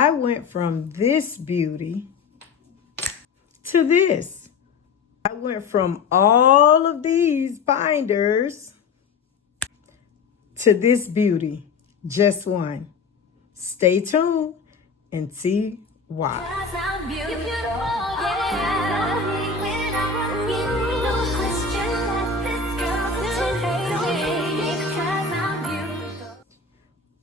I went from this beauty to this. I went from all of these binders to this beauty, just one. Stay tuned and see why.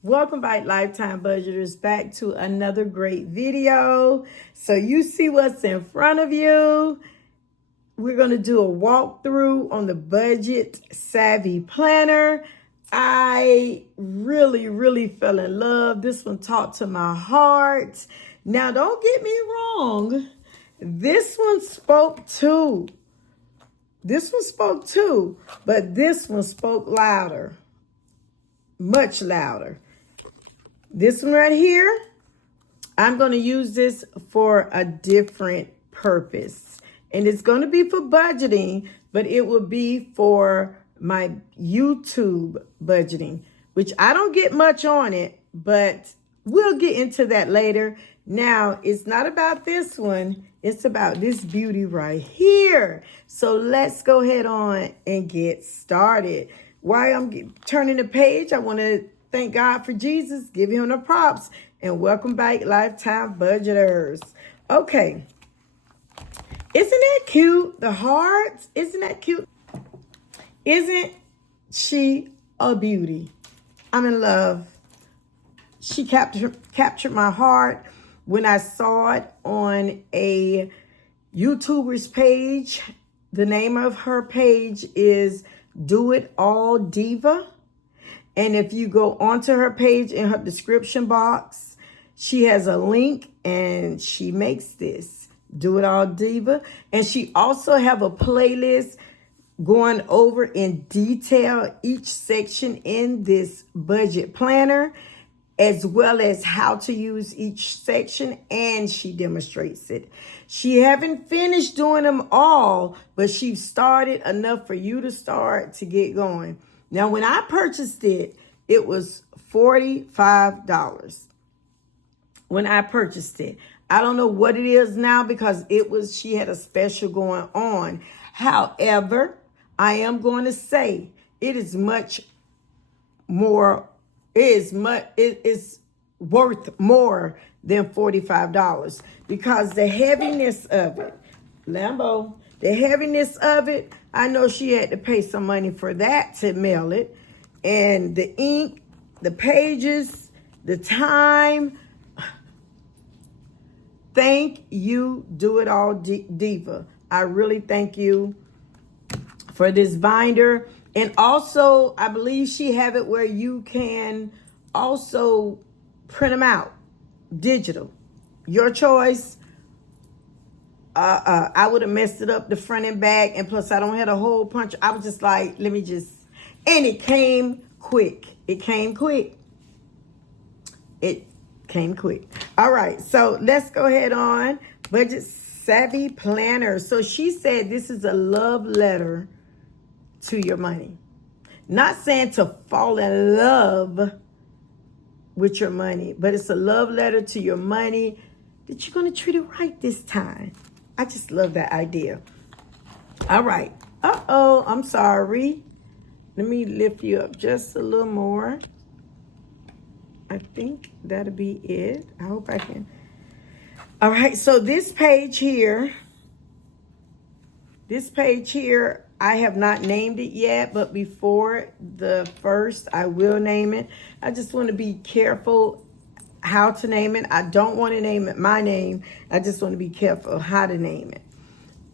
Welcome back, Lifetime Budgeters, back to another great video. So you see what's in front of you. We're going to do a walkthrough on the Budget Savvy Planner. I really fell in love. This one talked to my heart. Now, don't get me wrong. This one spoke too. But this one spoke louder. Much louder. This one right here, I'm going to use this for a different purpose. And it's going to be for budgeting, but it will be for my YouTube budgeting, which I don't get much on it, but we'll get into that later. Now, it's not about this one. It's about this beauty right here. So let's go ahead on and get started. While I'm turning the page, I want to thank God for Jesus, give him the props, and welcome back, Lifetime Budgeters. Okay. Isn't that cute? The hearts, isn't that cute? Isn't she a beauty? I'm in love. She captured my heart when I saw it on a YouTuber's page. The name of her page is Do It All Diva. And if you go onto her page in her description box, she has a link and she makes this Do It All Diva. And she also have a playlist going over in detail each section in this budget planner, as well as how to use each section, and she demonstrates it. She haven't finished doing them all, but she started enough for you to start to get going. Now, when I purchased it, it was $45 when I purchased it. I don't know what it is now because she had a special going on. However, I am going to say it is much more, it is worth more than $45 because the heaviness of it, the heaviness of it, I know she had to pay some money for that to mail it. And the ink, the pages, the time. Thank you, Do It All Diva. I really thank you for this binder. And also, I believe she have it where you can also print them out, digital. Your choice. I would have messed it up the front and back, and plus I don't have a hole punch. I was just like, and it came quick. It came quick. All right, so let's go ahead on. Budget Savvy Planner. So she said this is a love letter to your money. Not saying to fall in love with your money, but it's a love letter to your money that you're going to treat it right this time. I just love that idea. All right. I'm sorry. Let me lift you up just a little more. I think that'll be it. I hope I can. All right. So this page here, I have not named it yet, but before the first, I will name it. I just want to be careful how to name it. I don't want to name it my name. I just want to be careful how to name it.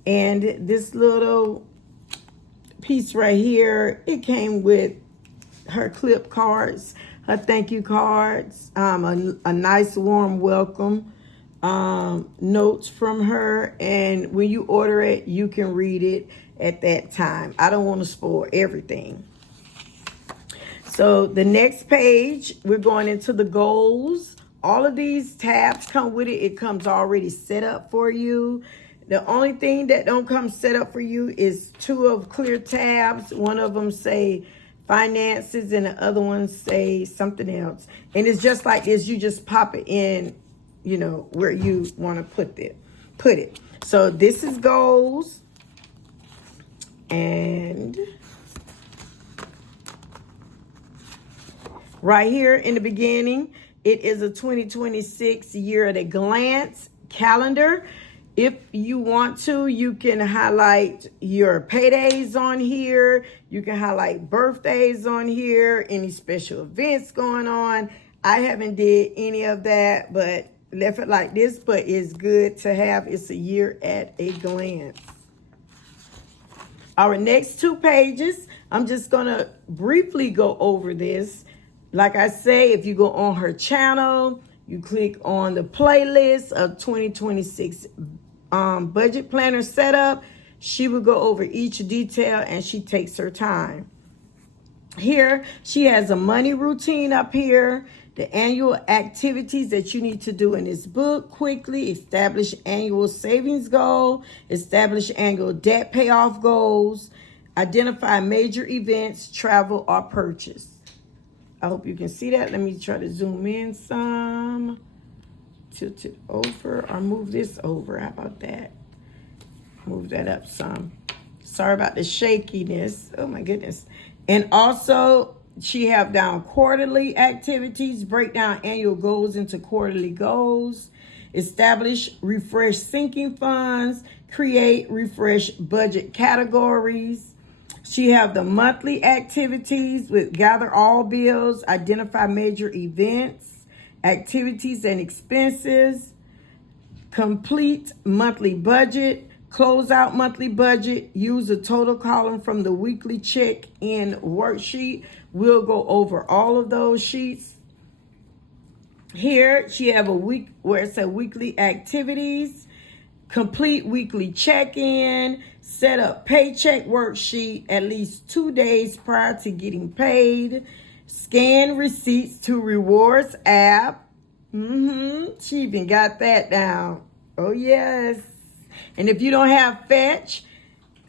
And this little piece right here, it came with her clip cards, her thank you cards, a nice warm welcome, notes from her. And when you order it, you can read it at that time. I don't want to spoil everything. So the next page, we're going into the goals. All of these tabs come with it. It comes already set up for you. The only thing that don't come set up for you is 2 of clear tabs. One of them say finances and the other one say something else. And it's just like this. You just pop it in you know, where you want to put it. So this is goals. And right here in the beginning, it is a 2026 year at a glance calendar. If you want to, you can highlight your paydays on here. You can highlight birthdays on here, any special events going on. I haven't did any of that, but left it like this, but it's good to have. It's a year at a glance. Our next 2 pages, I'm just going to briefly go over this. Like I say, if you go on her channel, you click on the playlist of 2026 budget planner setup. She will go over each detail and she takes her time. Here, she has a money routine up here. The annual activities that you need to do in this book quickly. Establish annual savings goal. Establish annual debt payoff goals. Identify major events, travel, or purchase. I hope you can see that. Let me try to zoom in some. Tilt it over or move this over. How about that? Move that up some. Sorry about the shakiness. Oh my goodness. And also, she have down quarterly activities, break down annual goals into quarterly goals, establish refresh sinking funds, create refresh budget categories. She have the monthly activities with gather all bills, identify major events, activities and expenses, complete monthly budget, close out monthly budget, use a total column from the weekly check-in worksheet. We'll go over all of those sheets. Here, she have a week where it says weekly activities, complete weekly check-in, set up paycheck worksheet at least 2 days prior to getting paid, scan receipts to rewards app. She even got that down. Oh, yes. And if you don't have Fetch,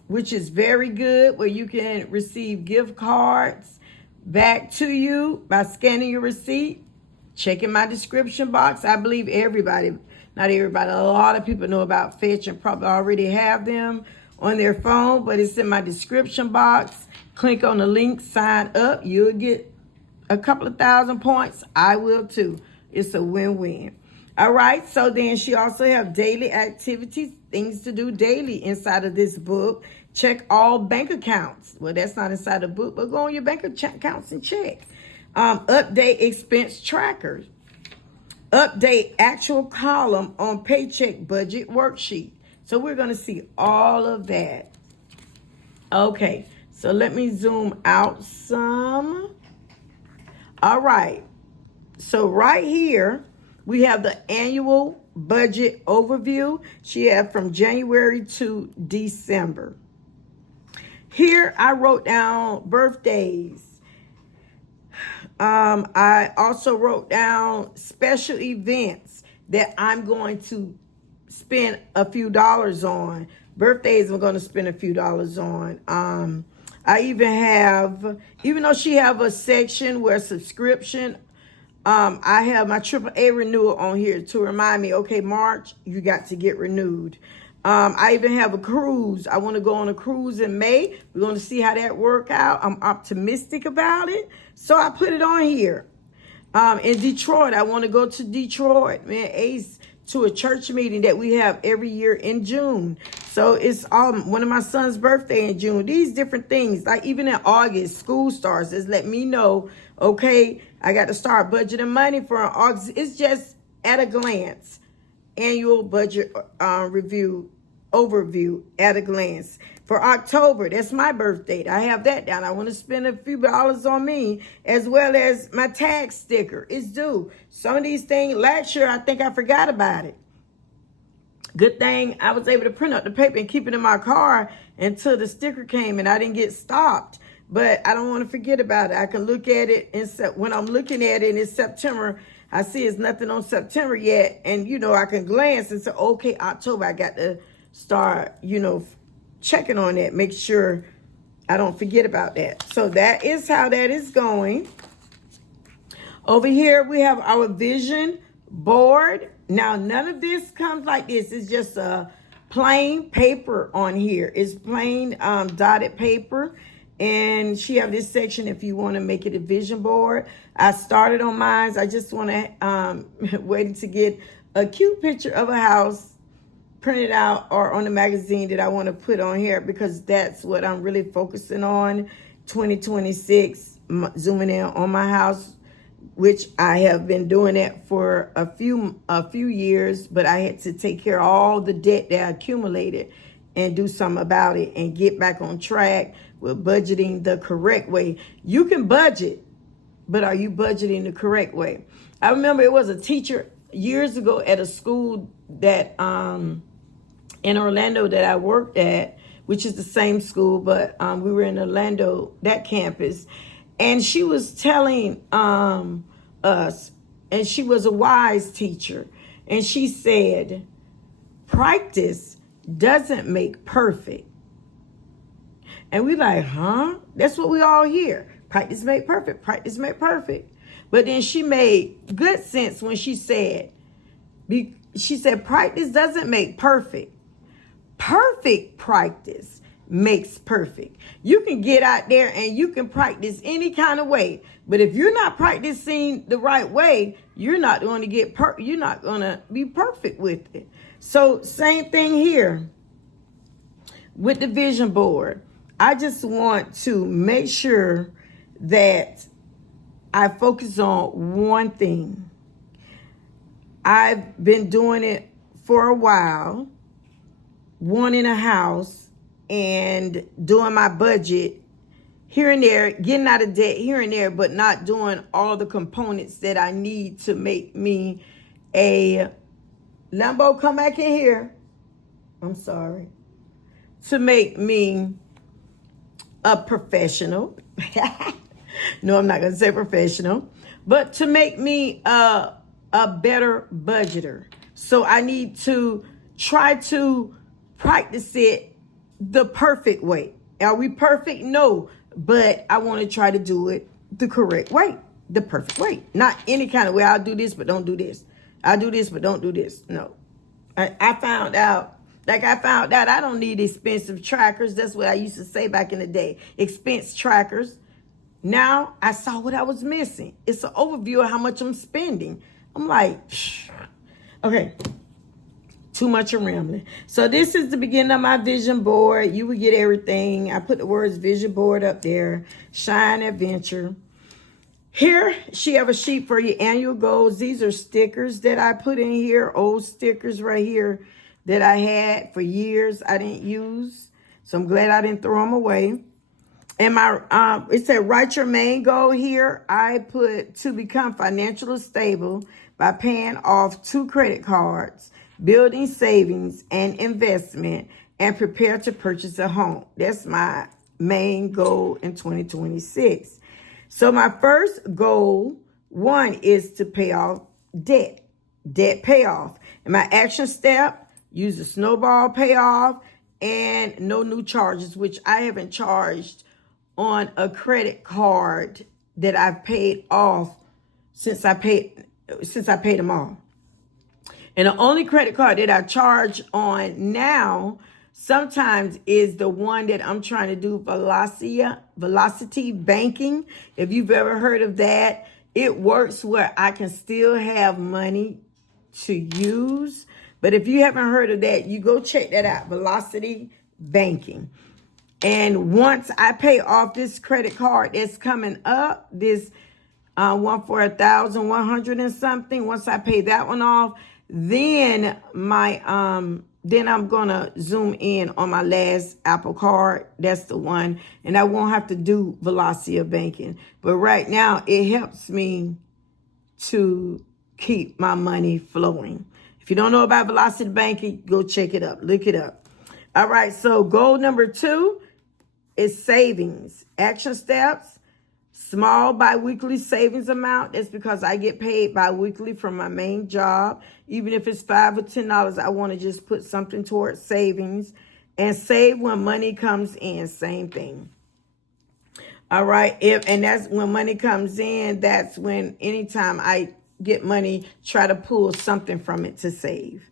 which is very good, where you can receive gift cards back to you by scanning your receipt, check in my description box. I believe everybody, not everybody, a lot of people know about Fetch and probably already have them on their phone, but it's in my description box. Click on the link, sign up. You'll get a couple of thousand points. I will too. It's a win-win. All right, so then she also have daily activities, things to do daily inside of this book. Check all bank accounts. Well, that's not inside the book, but go on your bank accounts and check. Update expense trackers. Update actual column on paycheck budget worksheet. So we're going to see all of that. Okay, so let me zoom out some. All right, so right here, we have the annual budget overview. She had from January to December. Here I wrote down birthdays. I also wrote down special events that I'm going to spend a few dollars on. Birthdays I'm going to spend a few dollars on. I even have, even though she have a section where subscription, I have my AAA renewal on here to remind me, okay, March, you got to get renewed. I even have a cruise. I want to go on a cruise in May. We're going to see how that work out. I'm optimistic about it. So I put it on here. In Detroit, I want to go to Detroit, man, Ace, to a church meeting that we have every year in June. So it's one of my son's birthday in June. These different things, like even in August, school starts. It's let me know, okay, I got to start budgeting money for August. It's just at a glance. Annual budget review overview at a glance. For October, that's my birth date. I have that down. I want to spend a few dollars on me, as well as my tag sticker. It's due. Some of these things, last year, I think I forgot about it. Good thing I was able to print out the paper and keep it in my car until the sticker came and I didn't get stopped. But I don't want to forget about it. I can look at it, when I'm looking at it in September, I see it's nothing on September yet. And, I can glance and say, okay, October, I got to start, checking on that. Make sure I don't forget about that. So that is how that is going. Over here, we have our vision board. Now, none of this comes like this. It's just a plain paper on here. It's plain dotted paper. And she have this section if you want to make it a vision board. I started on mine. I just want to waiting to get a cute picture of a house printed out or on a magazine that I want to put on here, because that's what I'm really focusing on. 2026, zooming in on my house, which I have been doing that for a few years, but I had to take care of all the debt that I accumulated and do something about it and get back on track with budgeting the correct way. You can budget, but are you budgeting the correct way? I remember it was a teacher years ago at a school that in Orlando that I worked at, which is the same school, but we were in Orlando, that campus, and she was telling us, and she was a wise teacher, and she said, practice doesn't make perfect. And we like, huh? That's what we all hear. Practice make perfect. Practice make perfect. But then she made good sense when she said, practice doesn't make perfect. Perfect practice makes perfect. You can get out there and you can practice any kind of way. But if you're not practicing the right way, you're not going to you're not going to be perfect with it. So same thing here with the vision board. I just want to make sure that I focus on one thing. I've been doing it for a while, wanting a house and doing my budget here and there, getting out of debt here and there, but not doing all the components that I need to make me a Lambo. Come back in here. I'm sorry. To make me a professional. No, I'm not going to say professional, but to make me a better budgeter. So I need to try to practice it the perfect way. Are we perfect? No, but I want to try to do it the correct way, the perfect way. Not any kind of way. I'll do this, but don't do this. I'll do this, but don't do this. No. I found out I don't need expensive trackers. That's what I used to say back in the day. Expense trackers. Now I saw what I was missing. It's an overview of how much I'm spending. I'm like, okay, too much of rambling. So this is the beginning of my vision board. You will get everything. I put the words vision board up there. Shine Adventure. Here, she have a sheet for your annual goals. These are stickers that I put in here. Old stickers right here that I had for years I didn't use. So I'm glad I didn't throw them away. And my it said write your main goal here. I put to become financially stable by paying off 2 credit cards, building savings and investment, and prepare to purchase a home. That's my main goal in 2026. So my first goal, 1, is to pay off debt payoff. And my action step, use the snowball payoff and no new charges, which I haven't charged on a credit card that I've paid off since I paid them all. And the only credit card that I charge on now sometimes is the one that I'm trying to do, Velocity Banking. If you've ever heard of that, it works where I can still have money to use. But if you haven't heard of that, you go check that out, Velocity Banking. And once I pay off this credit card that's coming up, this one for $1,100 and something, once I pay that one off, then then I'm gonna zoom in on my last Apple card. That's the one, and I won't have to do Velocity Banking. But right now, it helps me to keep my money flowing. If you don't know about Velocity Banking, go check it up. Look it up. All right, so goal number 2 is savings. Action steps, small biweekly savings amount. That's because I get paid biweekly from my main job. Even if it's $5 or $10, I want to just put something towards savings. And save when money comes in, same thing. All right, and that's when money comes in, that's when anytime I get money, try to pull something from it to save.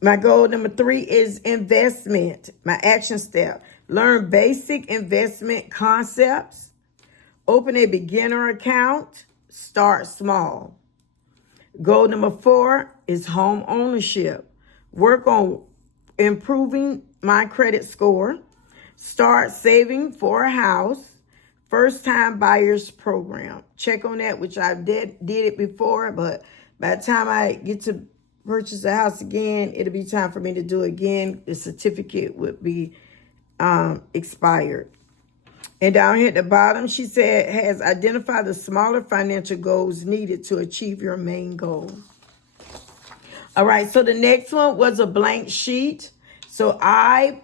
My goal number 3 is investment. My action step: learn basic investment concepts, open a beginner account, start small. Goal number 4 is home ownership. Work on improving my credit score, start saving for a house, first time buyers program. Check on that, which I did it before, but by the time I get to purchase a house again, it'll be time for me to do it again. The certificate would be expired. And down here at the bottom, she said, has identified the smaller financial goals needed to achieve your main goal. All right, so the next one was a blank sheet. So I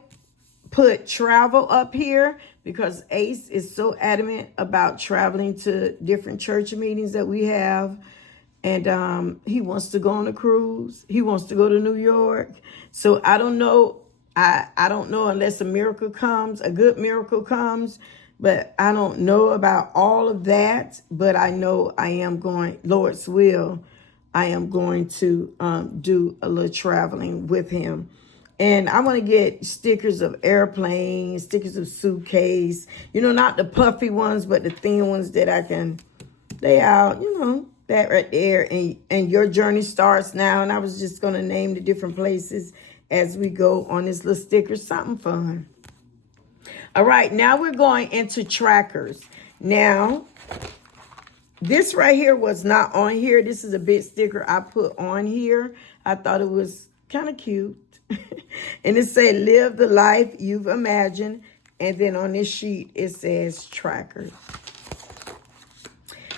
put travel up here because Ace is so adamant about traveling to different church meetings that we have. And he wants to go on a cruise. He wants to go to New York. So I don't know. I don't know unless a miracle comes, a good miracle comes. But I don't know about all of that. But I know I am going, Lord's will, I am going to do a little traveling with him. And I want to get stickers of airplanes, stickers of suitcase. You know, not the puffy ones, but the thin ones that I can lay out, you know, that right there. And your journey starts now. And I was just going to name the different places as we go on this little sticker. Something fun. All right, now we're going into trackers. Now, this right here was not on here. This is a big sticker I put on here. I thought it was kind of cute. And it said, live the life you've imagined. And then on this sheet, it says trackers.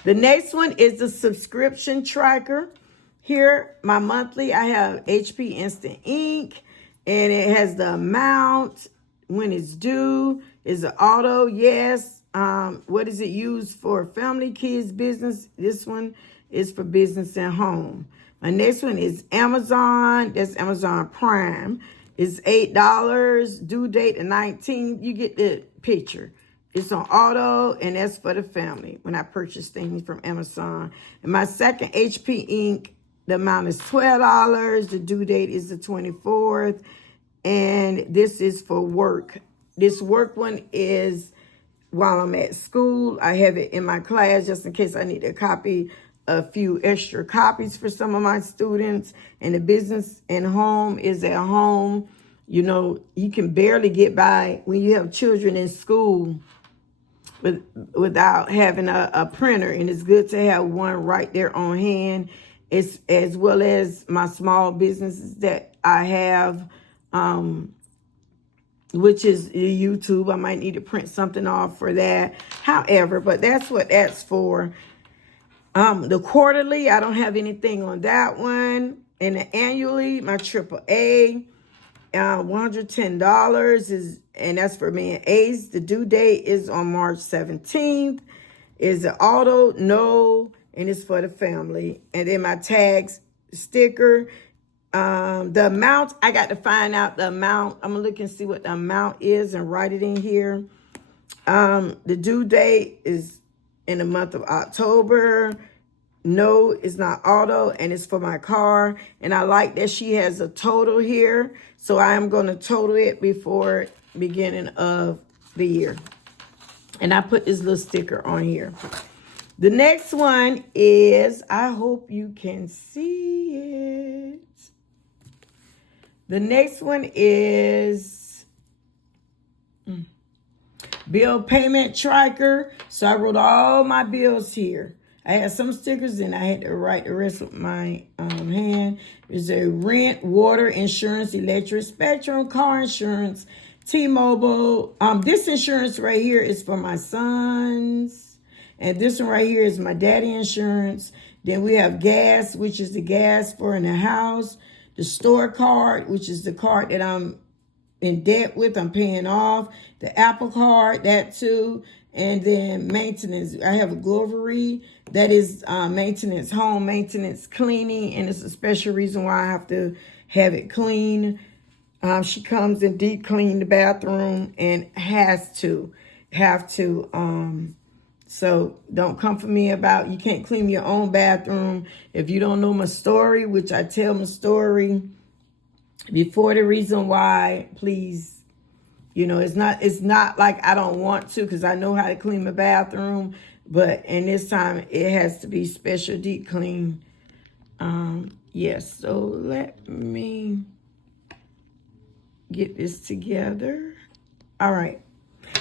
The next one is the subscription tracker. Here, my monthly, I have HP Instant Ink. And it has the amount, when it's due, is it auto? Yes. What is it used for? Family, kids, business. This one is for business and home. My next one is Amazon. That's Amazon Prime. It's $8. Due date the 19th. You get the picture. It's on auto, and that's for the family when I purchase things from Amazon. And my second HP Ink, the amount is $12. The due date is the 24th. And this is for work. This work one is while I'm at school. I have it in my class just in case I need to copy a few extra copies for some of my students. And the business and home is at home. You know, you can barely get by when you have children in school without having a printer. And it's good to have one right there on hand. It's as well as my small businesses that I have, which is YouTube. I might need to print something off for that. However, but that's what that's for. The quarterly, I don't have anything on that one. And the annually, my AAA, $110 is, and that's for me and Ace. The due date is on March 17th. Is it auto? No. And it's for the family. And then my tags sticker. The amount, I got to find out the amount. I'm going to look and see what the amount is and write it in here. The due date is in the month of October. No, it's not auto, and it's for my car. And I like that she has a total here. So I am going to total it before beginning of the year. And I put this little sticker on here. The next one is, I hope you can see it. The next one is bill payment tracker. So I wrote all my bills here. I had some stickers and I had to write the rest with my hand. There's a rent, water, insurance, electric, Spectrum, car insurance, T-Mobile. This insurance right here is for my sons. And this one right here is my daddy insurance. Then we have gas, which is the gas for in the house. The store card, which is the card that I'm in debt with, I'm paying off. The Apple card, that too. And then maintenance. I have a Glovery. That is maintenance, home maintenance, cleaning. And it's a special reason why I have to have it clean. She comes and deep clean the bathroom and have to So don't come for me about you can't clean your own bathroom. If you don't know my story, which I tell my story before the reason why, please, you know, it's not like I don't want to, because I know how to clean my bathroom, but in this time it has to be special deep clean. Yes, so let me get this together. All right.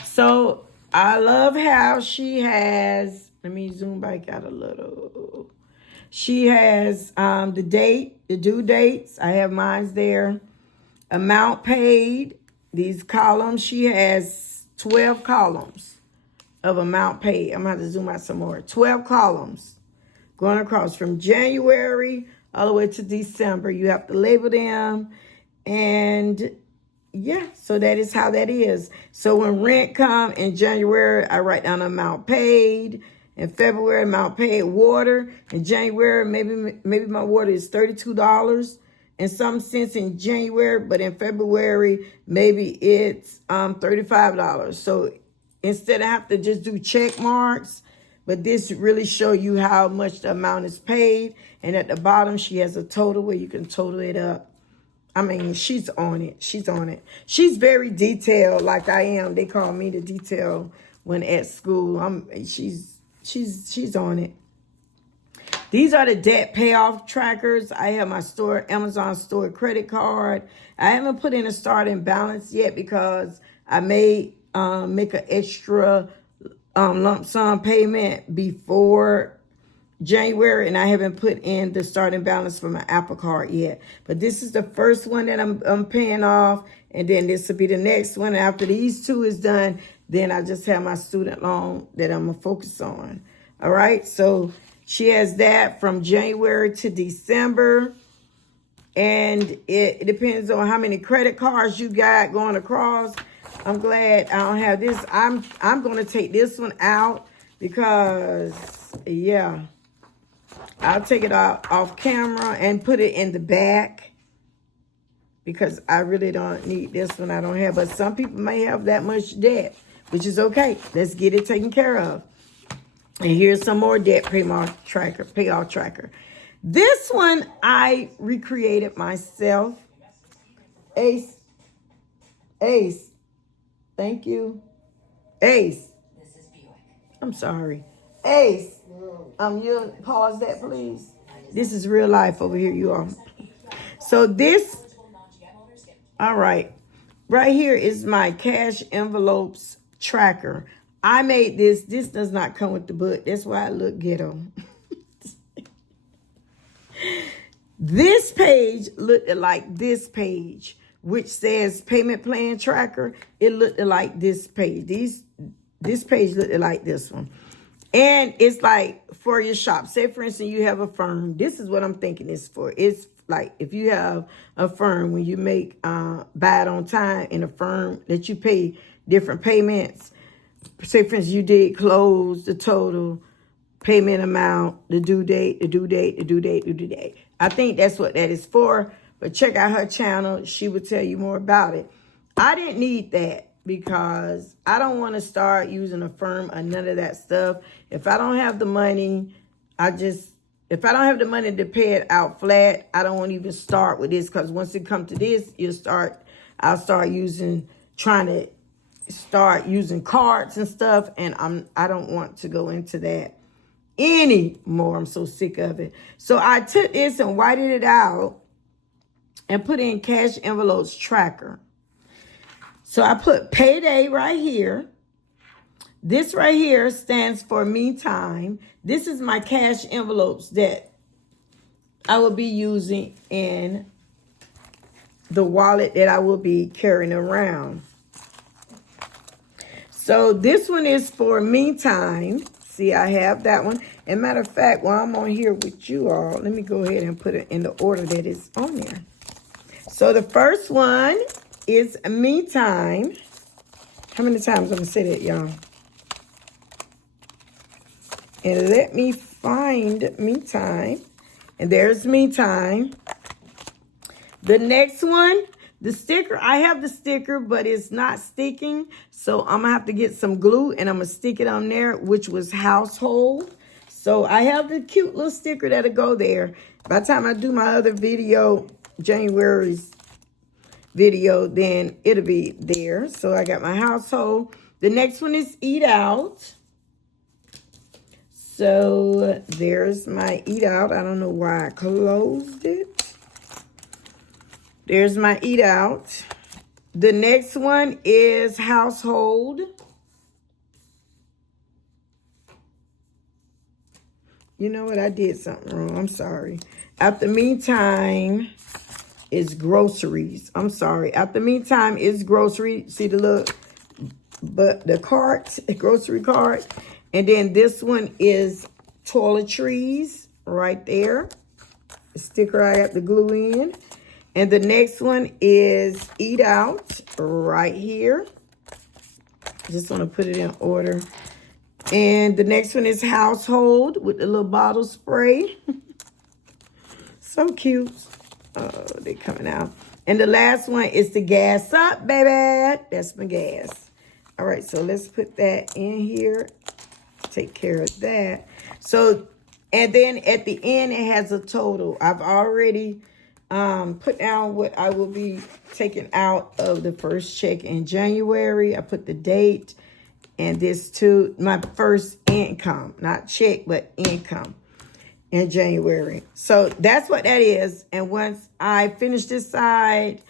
So I love how she has, let me zoom back out a little. She has the date, the due dates. I have mine there. Amount paid. These columns, she has 12 columns of amount paid. I'm going to have to zoom out some more. 12 columns going across from January all the way to December. You have to label them. And yeah, so that is how that is. So when rent come in January, I write down amount paid. In February, amount paid. Water in January, maybe my water is $32 and some cents in January, but in February, maybe it's $35. So instead, I have to just do check marks, but this really show you how much the amount is paid. And at the bottom, she has a total where you can total it up. I mean, she's on it. She's on it. She's very detailed, like I am. They call me the detail when at school. She's on it. These are the debt payoff trackers. I have my Amazon store credit card. I haven't put in a starting balance yet because I may make an extra lump sum payment before January, and I haven't put in the starting balance for my Apple Card yet. But this is the first one that I'm paying off, and then this will be the next one. After these two is done, then I just have my student loan that I'm going to focus on. All right, so she has that from January to December, and it depends on how many credit cards you got going across. I'm glad I don't have this. I'm going to take this one out because, yeah, I'll take it off camera and put it in the back because I really don't need this one. I don't have, but some people may have that much debt, which is okay. Let's get it taken care of. And here's some more debt payoff tracker. This one I recreated myself. Ace. Thank you. Ace. I'm sorry. Ace. You pause that, please. This is real life over here, you all. So this, all right. Right here is my cash envelopes tracker. I made this. This does not come with the book. That's why I look ghetto. This page looked like this page, which says payment plan tracker. It looked like this page. This page looked like this one. And it's like for your shop. Say, for instance, you have a firm. This is what I'm thinking it's for. It's like if you have a firm, when you make buy it on time in a firm that you pay different payments. Say, for instance, you did close, the total, payment amount, the due date, the due date, the due date, the due date. I think that's what that is for. But check out her channel. She will tell you more about it. I didn't need that because I don't want to start using a firm or none of that stuff. If I don't have the money, if I don't have the money to pay it out flat, I don't want to even start with this because once it comes to this, I'll start trying to start using cards and stuff, and I don't want to go into that anymore. I'm so sick of it. So I took this and whited it out and put in cash envelopes tracker. So I put payday right here. This right here stands for me time. This is my cash envelopes that I will be using in the wallet that I will be carrying around. So this one is for me time. See, I have that one. And matter of fact, while I'm on here with you all, let me go ahead and put it in the order that is on there. So the first one is me time. How many times I'm going to say that, y'all? And let me find me time. And there's me time. The next one, The sticker, I have the sticker, but it's not sticking. So I'm gonna have to get some glue and I'm gonna stick it on there, which was household. So I have the cute little sticker that'll go there. By the time I do my other video, January's video, then it'll be there. So I got my household. The next one is eat out. So there's my eat out. I don't know why I closed it. There's my eat out. The next one is household. You know what? I did something wrong. I'm sorry. At the meantime is groceries. I'm sorry. At the meantime is grocery. See the look, but the cart, grocery cart. And then this one is toiletries right there. The sticker I have to glue in. And the next one is eat out right here. Just want to put it in order. And the next one is household with the little bottle spray. So cute. Oh, they're coming out. And the last one is the gas up, baby. That's my gas. All right, so let's put that in here. Take care of that. So, and then at the end, it has a total. I've already put down what I will be taking out of the first check in January. I put the date and this to my first income, not check, but income in January. So that's what that is. And once I finish this side,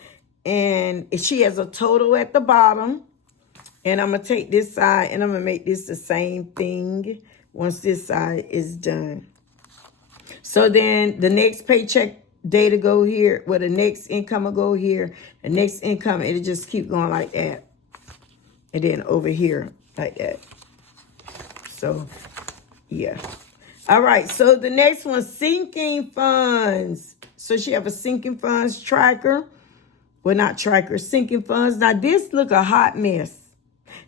and she has a total at the bottom, and I'm going to take this side and I'm going to make this the same thing once this side is done. So then the next paycheck data go here, well, the next income will go here, the next income, it'll just keep going like that. And then over here, like that. So, yeah. All right, so the next one, sinking funds. So she have a sinking funds tracker. Well, not tracker, sinking funds. Now, this look a hot mess.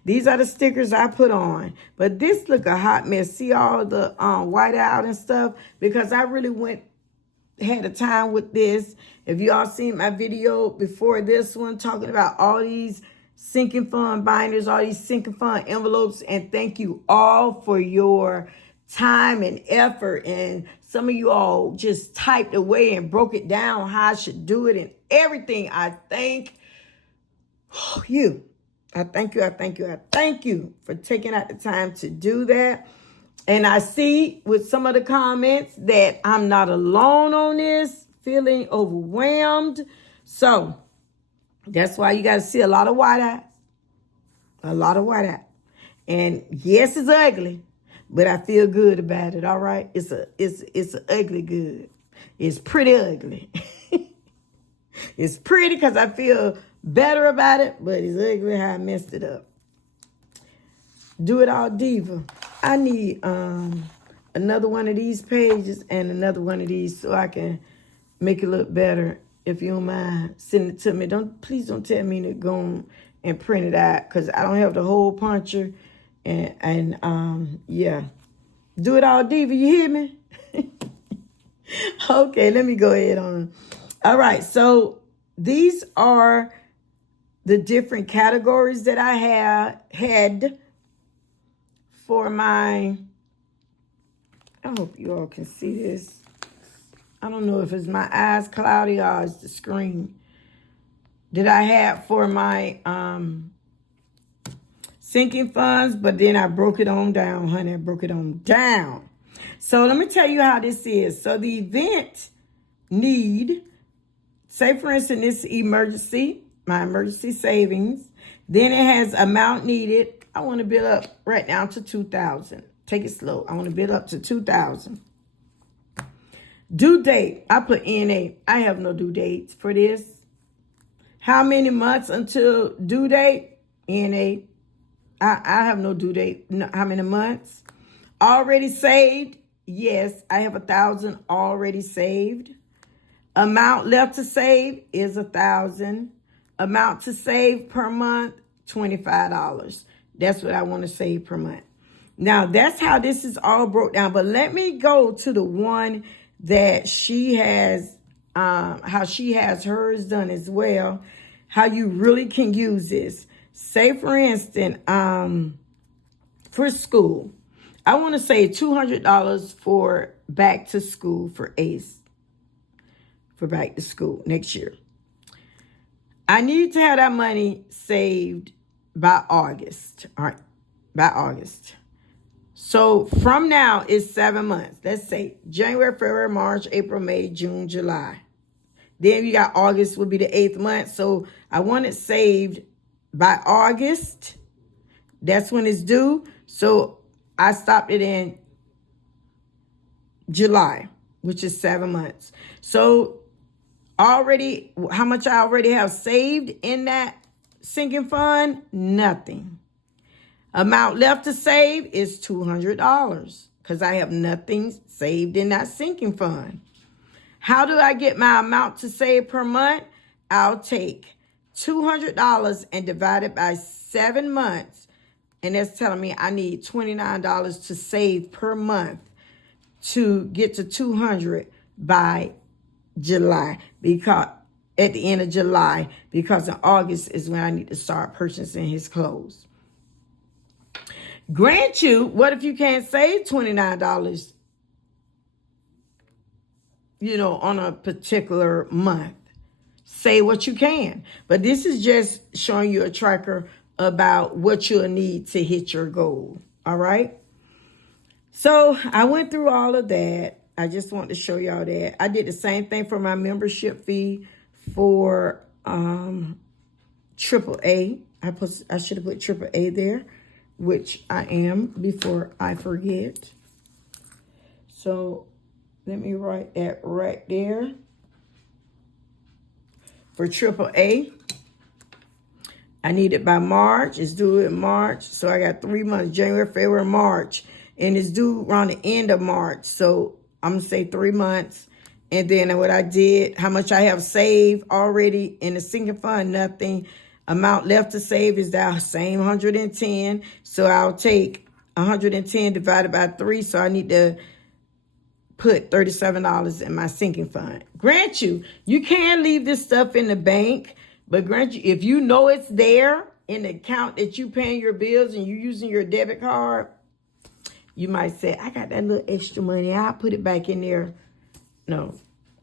These are the stickers I put on. But this look a hot mess. See all the white out and stuff? Because I really had a time with this. If y'all seen my video before this one, talking about all these sinking fund binders, all these sinking fund envelopes. And thank you all for your time and effort. And some of you all just typed away and broke it down how I should do it and everything. I thank you. I thank you, I thank you, I thank you for taking out the time to do that. And I see with some of the comments that I'm not alone on this, feeling overwhelmed. So that's why you got to see a lot of white eye. A lot of white eye. And yes, it's ugly, but I feel good about it, all right? It's a ugly good. It's pretty ugly. It's pretty because I feel better about it, but it's ugly how I messed it up. Do It All Diva. I need another one of these pages and another one of these so I can make it look better. If you don't mind, send it to me. Please don't tell me to go and print it out because I don't have the hole puncher. And yeah. Do It All Diva, you hear me? Okay, let me go ahead on. All right, so these are the different categories that I had for my, I hope you all can see this. I don't know if it's my eyes cloudy or it's the screen that I had for my sinking funds, but then I broke it on down, honey. I broke it on down. So let me tell you how this is. So the event need, say for instance, this emergency, my emergency savings. Then it has amount needed. I want to build up right now to $2,000. Take it slow. I want to build up to $2,000. Due date. I put NA. I have no due dates for this. How many months until due date? NA. I have no due date. No, how many months? Already saved. Yes, I have 1,000 already saved. Amount left to save is 1,000. Amount to save per month, $25. That's what I want to save per month. Now, that's how this is all broke down. But let me go to the one that she has, how she has hers done as well. how you really can use this. Say, for instance, for school, I want to say $200 for back to school for ACE, for back to school next year. I need to have that money saved by August. All right, by August. So from now, it's 7 months. Let's say January, February, March, April, May, June, July. Then you got August will be the 8th month. So I want it saved by August. That's when it's due. So I stopped it in July, which is 7 months. So already, how much I already have saved in that sinking fund? Nothing. Amount left to save is $200 because I have nothing saved in that sinking fund. How do I get my amount to save per month? I'll take $200 and divide it by 7 months. And that's telling me I need $29 to save per month to get to $200 by July, because at the end of July, because in August is when I need to start purchasing his clothes. Grant you, what if you can't save $29, on a particular month? Say what you can. But this is just showing you a tracker about what you'll need to hit your goal. All right. So I went through all of that. I just want to show y'all that. I did the same thing for my membership fee for AAA. I should have put AAA there, which I am before I forget. So let me write that right there. For AAA, I need it by March. It's due in March. So I got 3 months, January, February, March. And it's due around the end of March. So I'm going to say 3 months. And then what I did, how much I have saved already in the sinking fund, nothing. Amount left to save is that same 110. So I'll take 110 divided by 3. So I need to put $37 in my sinking fund. Grant you, you can leave this stuff in the bank. But grant you, if you know it's there in the account that you paying your bills and you using your debit card, you might say, I got that little extra money. I'll put it back in there. No,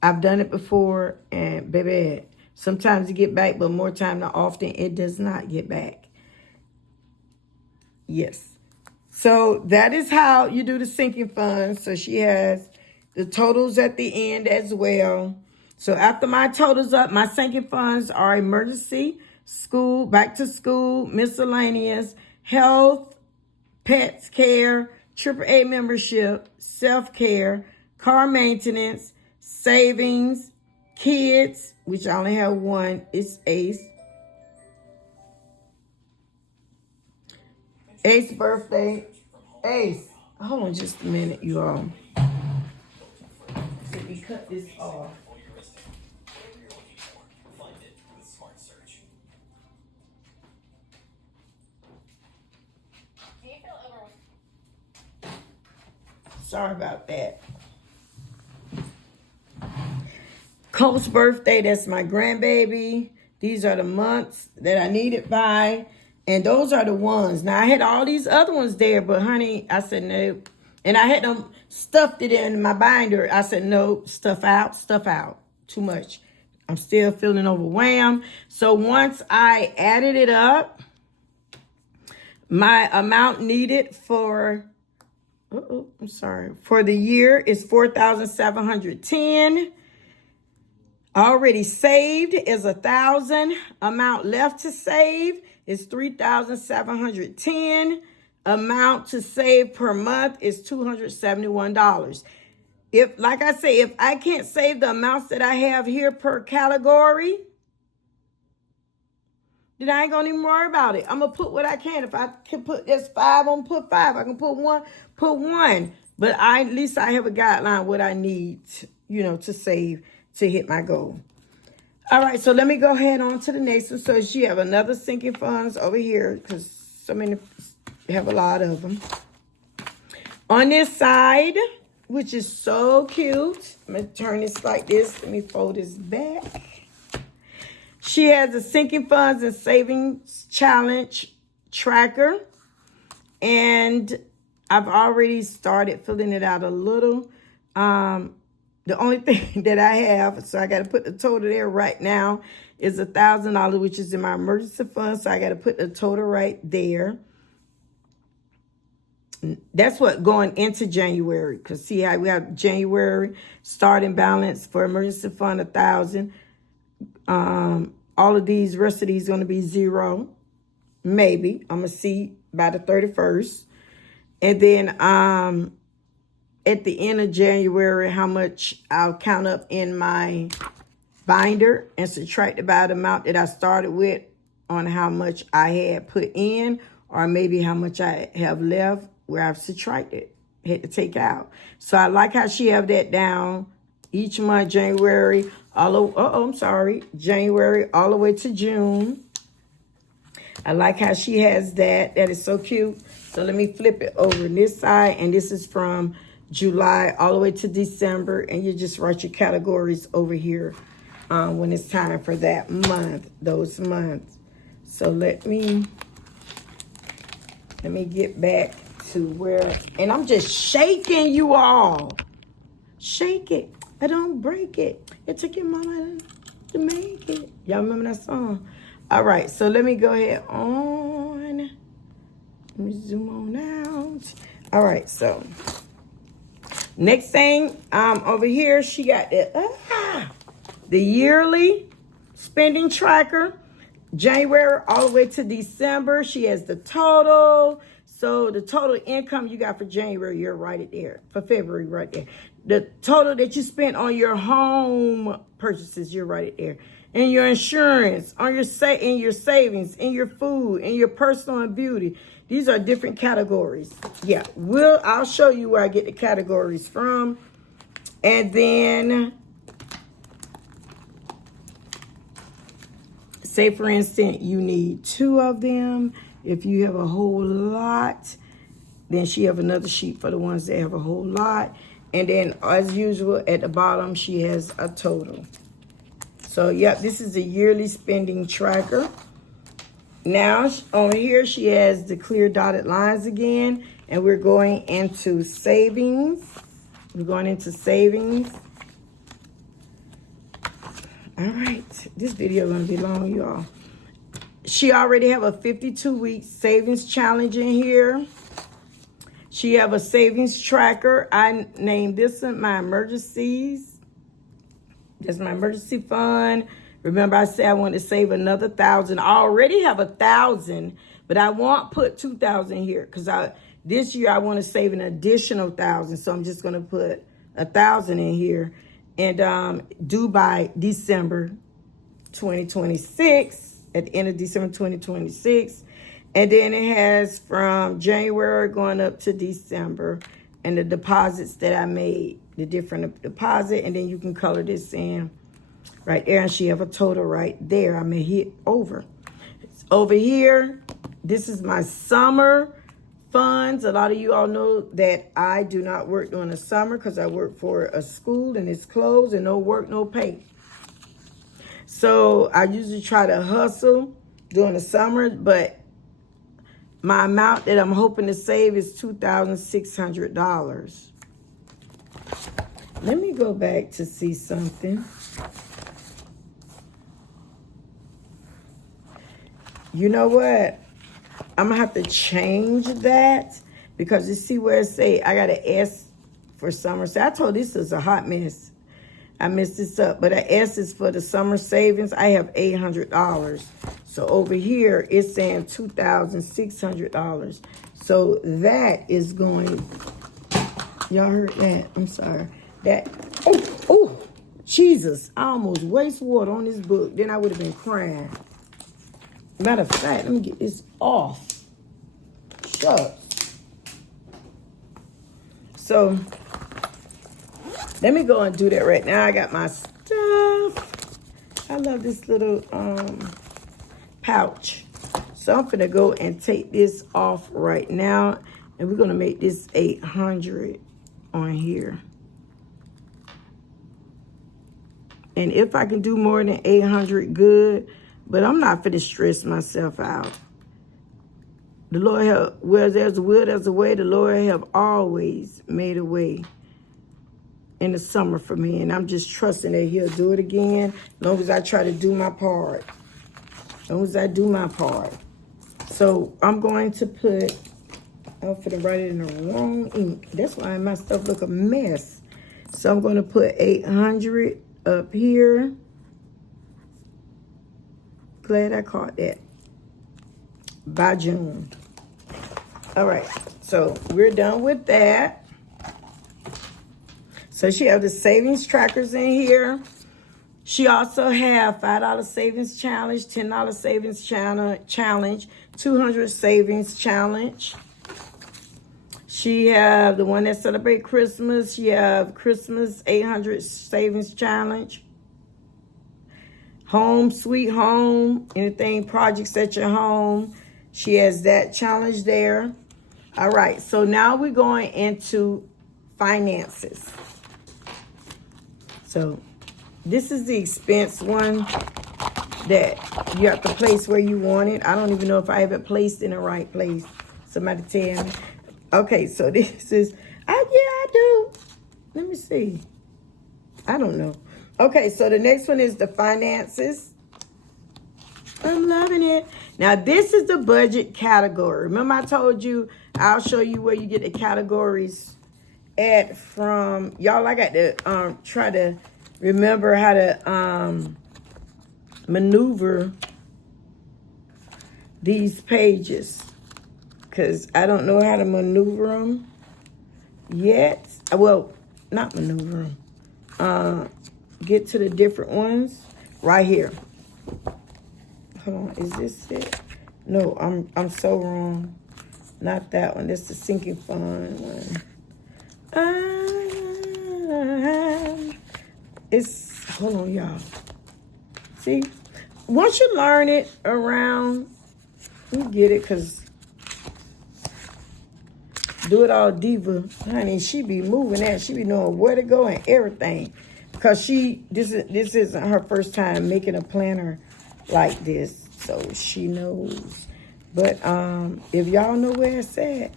I've done it before, and baby, sometimes you get back, but more time than often, it does not get back. Yes. So that is how you do the sinking fund. So she has the totals at the end as well. So after my totals up, my sinking funds are emergency, school, back to school, miscellaneous, health, pets care, AAA membership, self-care, car maintenance, savings, kids, which I only have one, is ACE. ACE birthday. ACE. Hold on just a minute, you all. Let me cut this off. Sorry about that. Cole's birthday, that's my grandbaby. These are the months that I need it by. And those are the ones. Now, I had all these other ones there, but honey, I said no. And I had them stuffed it in my binder. I said no, stuff out. Too much. I'm still feeling overwhelmed. So once I added it up, my amount needed for... for the year is $4,710. Already saved is $1,000. Amount left to save is $3,710. Amount to save per month is $271. If, like I say, if I can't save the amounts that I have here per category, then I ain't gonna even worry about it. I'm gonna put what I can. If I can put this 5, I'm gonna put 5. I can put 1, put 1. But at least I have a guideline what I need, to save to hit my goal. All right, so let me go ahead on to the next one. So she have another sinking funds over here because so many have a lot of them. On this side, which is so cute. I'm gonna turn this like this. Let me fold this back. She has a sinking funds and savings challenge tracker. And I've already started filling it out a little. The only thing that I have, so I got to put the total there right now, is $1,000, which is in my emergency fund. So I got to put the total right there. That's what going into January. Because see how we have January starting balance for emergency fund, 1,000. All of these, rest of these going to be zero. Maybe. I'm going to see by the 31st. And then at the end of January, how much I'll count up in my binder and subtract it by the amount that I started with on how much I had put in, or maybe how much I have left where I've subtracted, had to take out. So I like how she have that down each month, January, January all the way to June. I like how she has that. That is so cute. So let me flip it over on this side. And this is from July all the way to December. And you just write your categories over here when it's time for that month, those months. So let me get back to where, and I'm just shaking you all. Shake it. I don't break it. It took your mama to make it. Y'all remember that song? All right, so let me go ahead on. Let me zoom on out. All right, so next thing, over here, she got the yearly spending tracker. January all the way to December. She has the total. So the total income you got for January, you're right it there. For February, right there. The total that you spent on your home purchases, you're right it there. In your insurance, on your in your savings, in your food, in your personal and beauty. These are different categories. Yeah, I'll show you where I get the categories from. And then, say for instance, you need 2 of them. If you have a whole lot, then she have another sheet for the ones that have a whole lot. And then, as usual, at the bottom, she has a total. So, yeah, this is a yearly spending tracker. Now, on here, she has the clear dotted lines again. And we're going into savings. We're going into savings. All right. This video is going to be long, y'all. She already have a 52-week savings challenge in here. She have a savings tracker. I named this one my emergencies. That's my emergency fund. Remember, I said I want to save another 1,000. I already have 1,000, but I won't put 2,000 here because this year I want to save an additional 1,000. So I'm just going to put 1,000 in here and due by December 2026. At the end of December 2026. And then it has from January going up to December and the deposits that I made, the different deposit. And then you can color this in right there. And she have a total right there. I'm going to hit over. Over here, this is my summer funds. A lot of you all know that I do not work during the summer because I work for a school and it's closed and no work, no pay. So I usually try to hustle during the summer, but my amount that I'm hoping to save is $2,600. Let me go back to see something. You know what? I'm going to have to change that because you see where it say I got an S for summer. So I told this is a hot mess. I messed this up, but the S is for the summer savings. I have $800. So over here, it's saying $2,600. So that is going, y'all heard that? I'm sorry. Oh, Jesus. I almost waste water on this book. Then I would have been crying. Matter of fact, let me get this off. Shucks. So, let me go and do that right now. I got my stuff. I love this little pouch. So I'm going to go and take this off right now. And we're going to make this 800 on here. And if I can do more than 800, good. But I'm not finna stress myself out. The Lord have, where there's a will, there's a way. The Lord have always made a way in the summer for me. And I'm just trusting that he'll do it again as long as I try to do my part. As long as I do my part. So I'm going to put, I'm finna write it in the wrong ink. That's why my stuff look a mess. So I'm going to put 800 up here. Glad I caught that. By June. All right, so we're done with that. So she have the savings trackers in here. She also have $5 savings challenge, $10 savings challenge, 200 savings challenge. She have the one that celebrate Christmas. She have Christmas 800 savings challenge. Home, sweet home, anything projects at your home. She has that challenge there. All right, so now we're going into finances. So this is the expense one that you have to place where you want it. I don't even know if I have it placed in the right place. Somebody tell me. Okay, so this is, yeah, I do. Let me see. I don't know. Okay, so the next one is the finances. I'm loving it. Now, this is the budget category. Remember I told you I'll show you where you get the categories at from. Y'all, I got to try to remember how to maneuver these pages because I don't know how to maneuver them yet. Well, not maneuver them. Get to the different ones right here. Hold on, is this it? No, I'm so wrong. Not that one. That's the sinking fund one. It's, hold on, y'all. See, once you learn it around, you get it, because Do It All Diva, honey, she be moving that. She be knowing where to go and everything. Because this isn't her first time making a planner like this. So she knows. But if y'all know where it's at.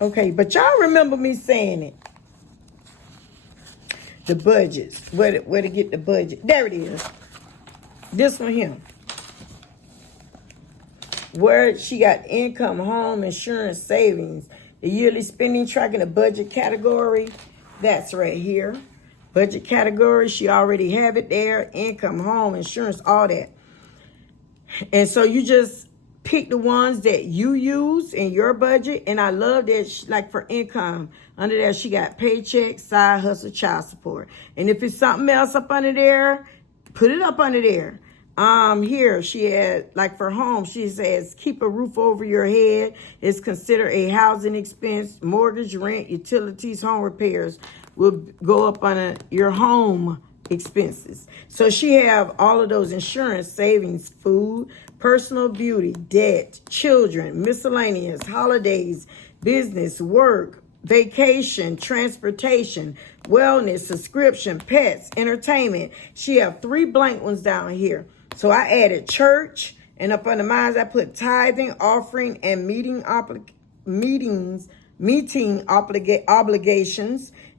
Okay, but y'all remember me saying it. The budgets. Where to get the budget. There it is. This one here. Where she got income, home, insurance, savings. The yearly spending tracking the budget category. That's right here. Budget category. She already have it there. Income, home, insurance, all that. And so you just pick the ones that you use in your budget. And I love that, like for income, under there she got paycheck, side hustle, child support. And if it's something else up under there, put it up under there. Here she had, like for home, she says, keep a roof over your head is considered a housing expense. Mortgage, rent, utilities, home repairs will go up on your home expenses. So she have all of those: insurance, savings, food, personal beauty, debt, children, miscellaneous, holidays, business, work, vacation, transportation, wellness, subscription, pets, entertainment. She have 3 blank ones down here. So I added church, and up under mine I put tithing, offering, and meeting obligations.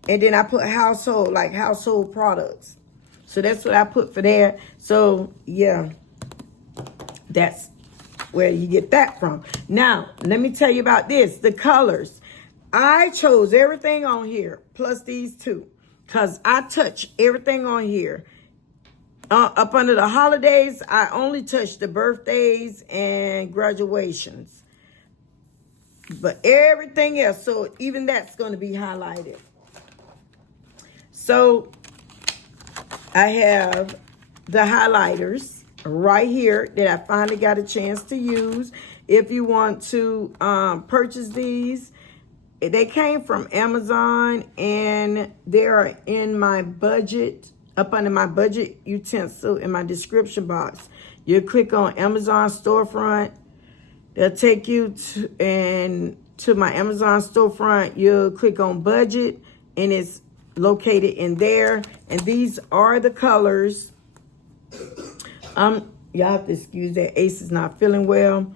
And then I put household, like household products. So that's what I put for there. So yeah, that's where you get that from. Now, let me tell you about this. The colors. I chose everything on here, plus these 2, because I touch everything on here. Up under the holidays, I only touch the birthdays and graduations. But everything else, so even that's going to be highlighted. So I have the highlighters right here that I finally got a chance to use. If you want to purchase these, they came from Amazon and they are in my budget, up under my budget utensil in my description box. You click on Amazon storefront. They'll take you to my Amazon storefront. You'll click on budget and it's located in there. And these are the colors. Y'all have to excuse that Ace is not feeling well.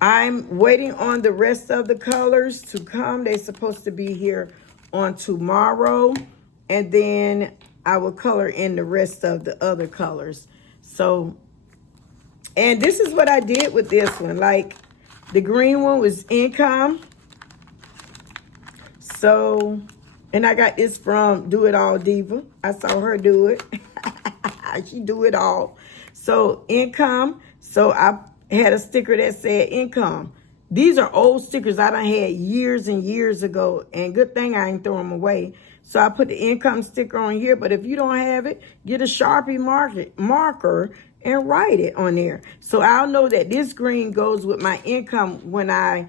I'm waiting on the rest of the colors to come. They're supposed to be here on tomorrow. And then I will color in the rest of the other colors. So, and this is what I did with this one. Like, the green one was income. So, and I got this from Do It All Diva. I saw her do it. She do it all. So, income. So, I had a sticker that said income. These are old stickers I done had years and years ago. And good thing I ain't throw them away. So, I put the income sticker on here. But if you don't have it, get a Sharpie marker and write it on there. So, I'll know that this green goes with my income when I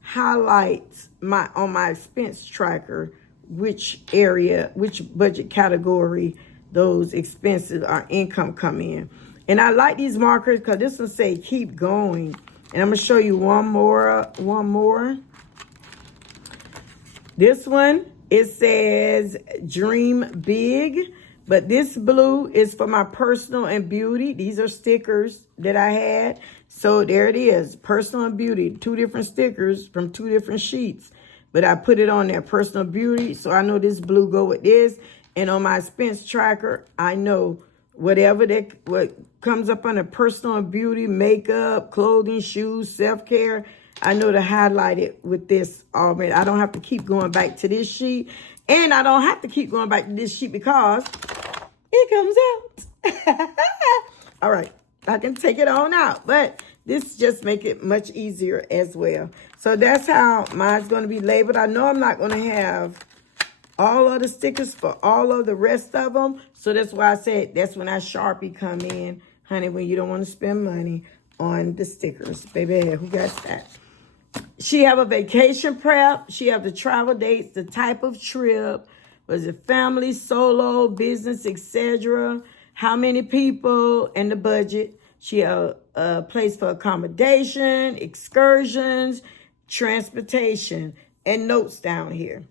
highlight on my expense tracker which area, which budget category those expenses or income come in. And I like these markers because this one say keep going. And I'm gonna show you one more. This one, it says dream big, but this blue is for my personal and beauty. These are stickers that I had. So there it is, personal and beauty, 2 different stickers from 2 different sheets. But I put it on there, personal beauty, so I know this blue go with this. And on my expense tracker, I know what comes up under personal and beauty, makeup, clothing, shoes, self-care, I know to highlight it with this already. I don't have to keep going back to this sheet. And I don't have to keep going back to this sheet because it comes out. All right. I can take it on out, but this just make it much easier as well. So that's how mine's going to be labeled. I know I'm not going to have all of the stickers for all of the rest of them. So that's why I said that's when I Sharpie come in, honey, when you don't want to spend money on the stickers. Baby, who got that? She have a vacation prep. She have the travel dates, the type of trip. Was it family, solo, business, etc.? How many people, and the budget. She have a place for accommodation, excursions, transportation, and notes down here.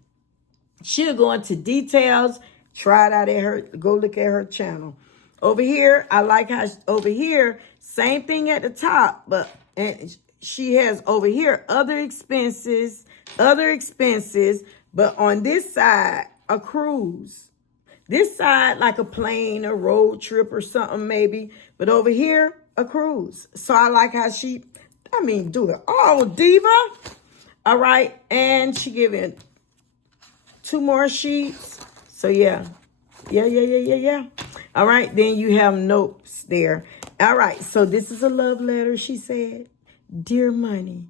She'll go into details. Try it out at her. Go look at her channel. Over here, I like how over here, same thing at the top, but and she has over here other expenses, but on this side, a cruise. This side, like a plane, a road trip or something maybe. But over here, a cruise. So I like how she, do it all, diva. All right. And she giving 2 more sheets. So yeah. All right. Then you have notes there. All right. So this is a love letter, she said. Dear Money,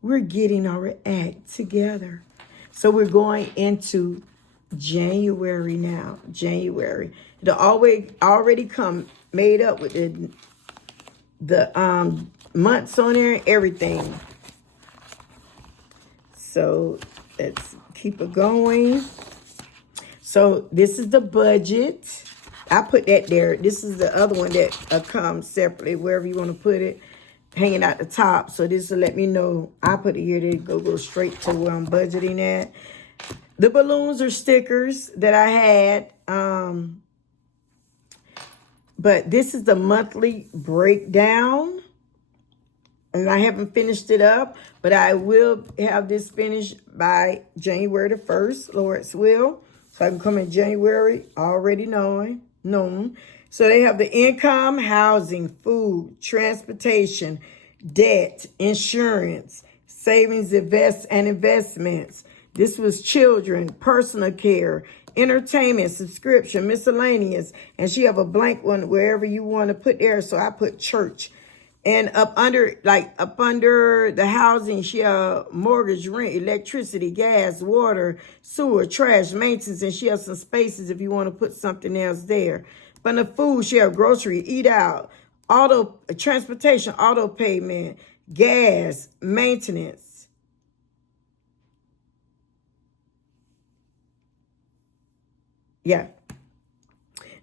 we're getting our act together. So we're going into January now. January. It'll already come made up with the months on there and everything. So let's keep it going. So this is the budget. I put that there. This is the other one that comes separately, wherever you want to put it, hanging out the top. So this will let me know. I put it here to go straight to where I'm budgeting at. The balloons are stickers that I had. But this is the monthly breakdown. And I haven't finished it up. But I will have this finished by January the 1st, Lord's will. So I can come in January already known. So they have the income, housing, food, transportation, debt, insurance, savings, investments. This was children, personal care, entertainment, subscription, miscellaneous. And she have a blank one wherever you want to put there. So I put church. And up under the housing, she have mortgage, rent, electricity, gas, water, sewer, trash, maintenance. And she has some spaces if you want to put something else there. But the food, she have grocery, eat out, transportation, auto payment, gas, maintenance. Yeah.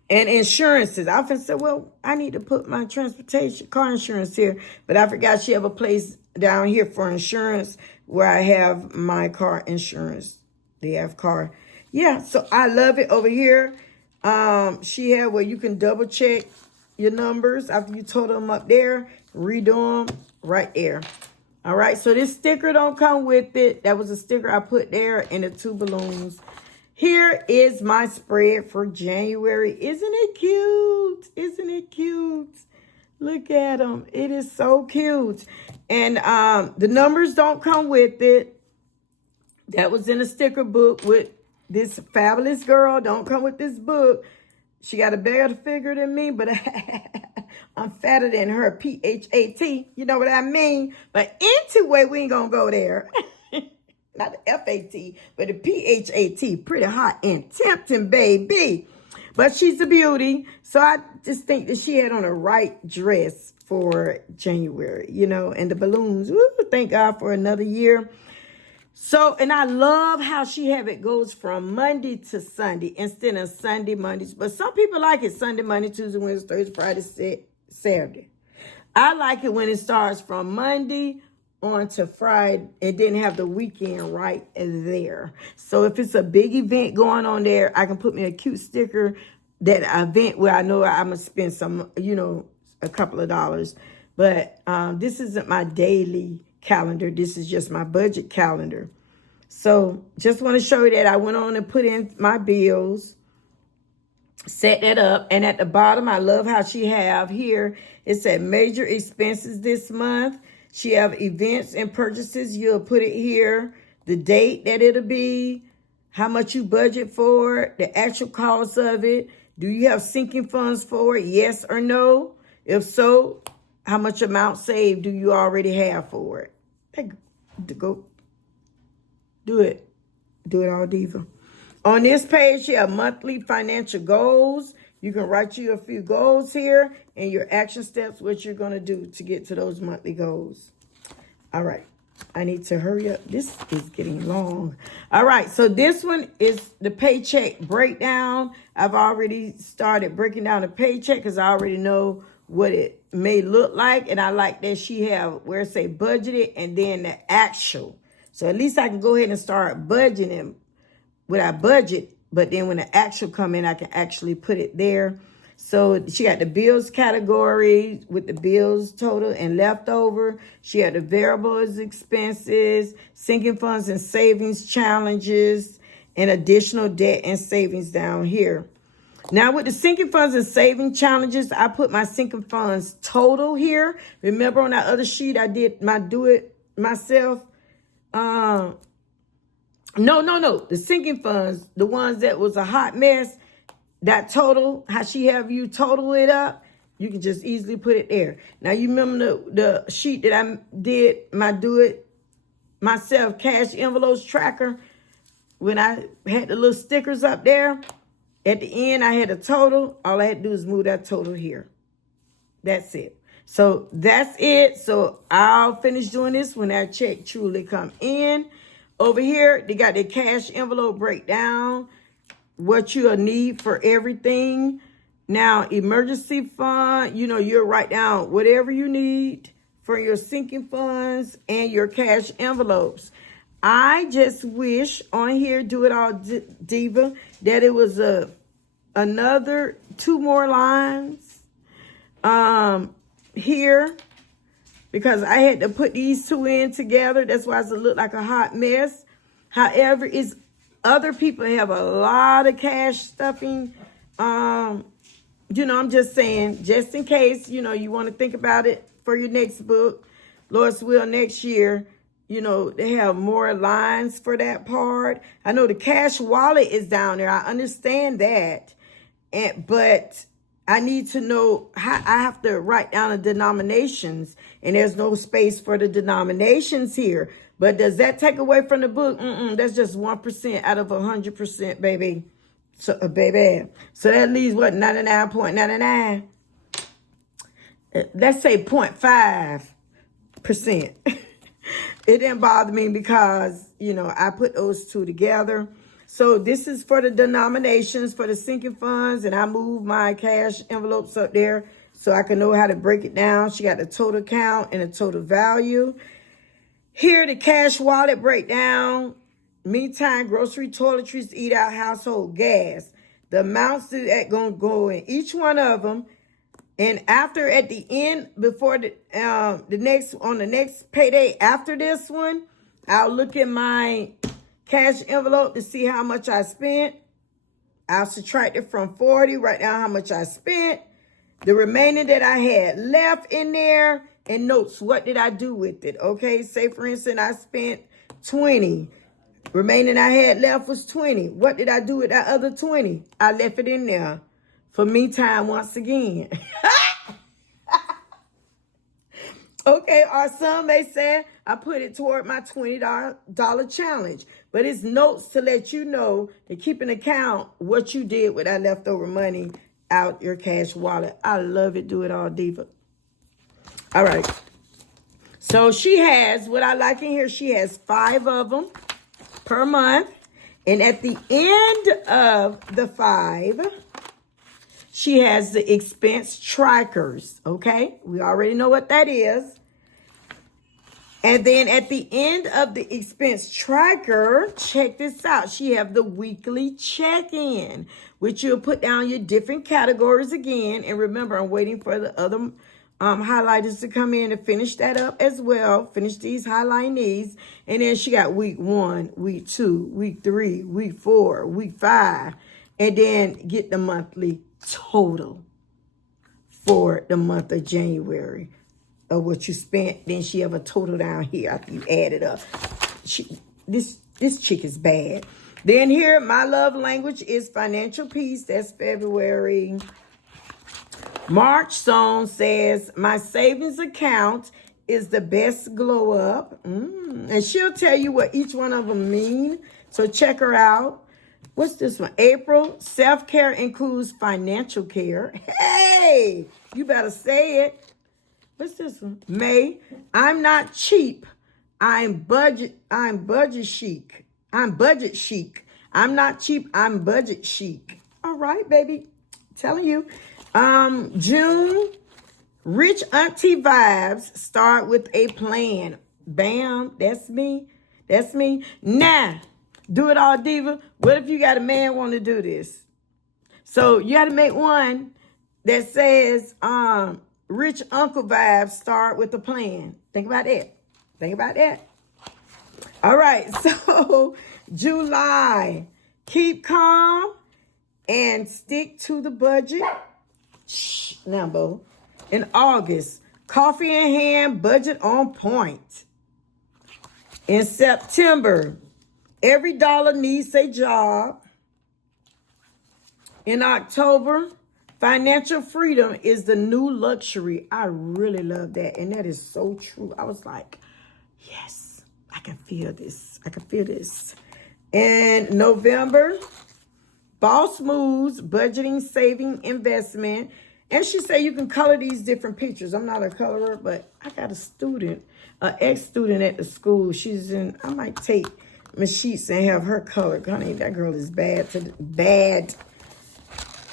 And insurances. I often said, well, I need to put my transportation, car insurance here. But I forgot she have a place down here for insurance where I have my car insurance. They have car yeah, so I love it over here. She had where you can double check your numbers after you total them up there, redo them right there. All right, so this sticker don't come with it. That was a sticker I put there and the 2 balloons. Here is my spread for January. Isn't it cute? Isn't it cute? Look at them. It is so cute. And the numbers don't come with it. That was in a sticker book with this fabulous girl. Don't come with this book. She got a bigger figure than me, but I'm fatter than her. P-H-A-T. You know what I mean? But anyway, we ain't going to go there. Not the F-A-T, but the P-H-A-T. Pretty hot and tempting, baby. But she's a beauty. So I just think that she had on a right dress for January, you know, and the balloons. Woo, thank God for another year. So, and I love how she have it goes from Monday to Sunday instead of Sunday, Mondays. But some people like it Sunday, Monday, Tuesday, Wednesday, Thursday, Friday, Saturday. I like it when it starts from Monday on to Friday and then have the weekend right there. So if it's a big event going on there, I can put me a cute sticker, that event where I know I'm going to spend some, you know, a couple of dollars. But this isn't my daily calendar. This is just my budget calendar. So just want to show you that I went on and put in my bills, set that up. And at the bottom, I love how she have here, it said major expenses this month. She have events and purchases. You'll put it here, the date that it'll be, how much you budget for it, the actual cost of it. Do you have sinking funds for it? Yes or no? If so, how much amount saved do you already have for it? Hey, go do it. Do it all, diva. On this page, you have monthly financial goals. You can write you a few goals here and your action steps, what you're going to do to get to those monthly goals. All right. I need to hurry up. This is getting long. All right. So this one is the paycheck breakdown. I've already started breaking down the paycheck because I already know what it may look like. And I like that she have where it say budgeted and then the actual. So at least I can go ahead and start budgeting with our budget. But then when the actual come in, I can actually put it there. So she got the bills category with the bills total and leftover. She had the variables expenses, sinking funds and savings challenges, and additional debt and savings down here. Now with the sinking funds and saving challenges, I put my sinking funds total here. Remember on that other sheet, I did my do it myself. No. The sinking funds, the ones that was a hot mess, that total, how she have you total it up, you can just easily put it there. Now, you remember the sheet that I did, my do it myself cash envelopes tracker, when I had the little stickers up there, at the end, I had a total. All I had to do is move that total here. That's it. So that's it. So I'll finish doing this when that check truly come in. Over here, they got the cash envelope breakdown, what you'll need for everything. Now, emergency fund, you know, you'll write down whatever you need for your sinking funds and your cash envelopes. I just wish on here, do it all, diva, that it was another 2 more lines here, because I had to put these 2 in together. That's why it looked like a hot mess. However, it's other people have a lot of cash stuffing. You know, I'm just saying, just in case, you know, you want to think about it for your next book, Lord's will next year, you know, they have more lines for that part. I know the cash wallet is down there. I understand that. But I need to know how I have to write down the denominations, and there's no space for the denominations here. But does that take away from the book? That's just 1% out of 100%, baby. So, baby. So that leaves what, 99.99? Let's say 0.5%. It didn't bother me because, you know, I put those 2 together. So this is for the denominations, for the sinking funds, and I moved my cash envelopes up there so I can know how to break it down. She got the total count and the total value. Here, the cash wallet breakdown. Meantime, grocery, toiletries, eat out, household, gas. The amounts that gonna go in each one of them. And after, at the end, before the next payday after this one, I'll look at my cash envelope to see how much I spent. I'll subtract it from 40, write down how much I spent. The remaining that I had left in there, and notes, what did I do with it? Okay, say for instance, I spent 20. Remaining I had left was 20. What did I do with that other 20? I left it in there for me time once again. Okay, or some may say I put it toward my $20 challenge. But it's notes to let you know to keep an account what you did with that leftover money out your cash wallet. I love it. Do it all, Diva. All right. So she has, what I like in here, she has 5 of them per month. And at the end of the 5, she has the expense trackers, okay? We already know what that is. And then at the end of the expense tracker, check this out. She have the weekly check-in, which you'll put down your different categories again. And remember, I'm waiting for the other highlighters to come in and finish that up as well. Finish these, highlighting these. And then she got week 1, week 2, week 3, week 4, week 5. And then get the monthly total for the month of January of what you spent. Then she have a total down here after you add it up. This chick is bad. Then here, my love language is financial peace. That's February. March song says, my savings account is the best glow up. And she'll tell you what each one of them mean. So check her out. What's this one? April, self-care includes financial care. Hey, you better say it. What's this one? May, I'm not cheap. I'm budget chic. I'm budget chic. I'm not cheap. I'm budget chic. All right, baby. Telling you. June, rich auntie vibes start with a plan. Bam. That's me. That's me. Now, do it all, Diva. What if you got a man want to do this? So you got to make one that says, rich uncle vibes start with a plan. Think about that. Think about that. All right. So July, keep calm and stick to the budget. Shh, now, Bo. In August, coffee in hand, budget on point. In September, every dollar needs a job. In October, financial freedom is the new luxury. I really love that. And that is so true. I was like, yes, I can feel this. I can feel this. In November, boss moves, budgeting, saving, investment. And she said you can color these different pictures. I'm not a colorer, but I got a student, an ex-student at the school. She's in, I might take my sheets and have her color. Honey, that girl is bad